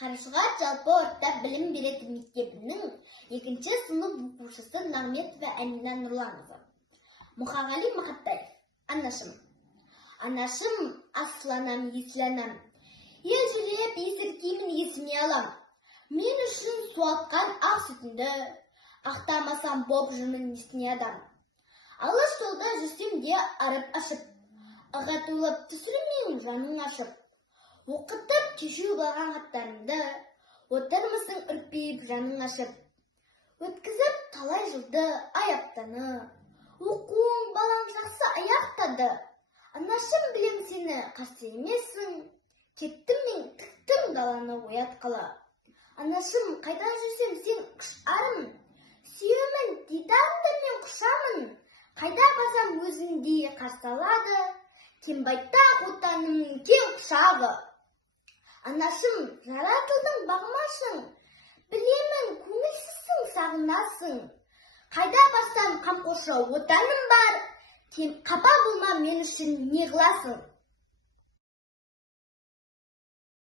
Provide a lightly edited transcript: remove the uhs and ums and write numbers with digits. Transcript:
Қарашыға жалпы орта білім беретін мектебінің 2-ші сынып оқушысы Нағметова Әмина Нұрланова. Мұхағали Мақатаев. Анашым. Анашым, асланам, есланам. Ел жүреп, есіркеймін, есіме алам. Мен үшін суатқан ақ сүтінді, ақтамасам боп жүрмін несіне адам. Алыс жолда жүрсем де арып ашып, ағатулып түсірмеймін жаның ашып. Оқытып кешеу болған хаттарымды, отырмысың үрпейіп жаның ашып. Өткізіп талай жылды аяптаны, оқуың балаң жақсы аяқтады. Анашым, білем сені қарсы емессің, кеттім мен тіктім даланы оятқалы. Анашым, қайда жүрсем сен құштарым, сүйемін, дидарымды мен құшамын. Қайда басам өзіңдей қарсы алады, кембайтақ отанымның кең құшағы. Анашым, жаратылдың бағымашың, білемін, көңілсізсің, сағынасың. Қайда барсам қамқоршы отаным бар, қапа болма мен үшін не қыласың.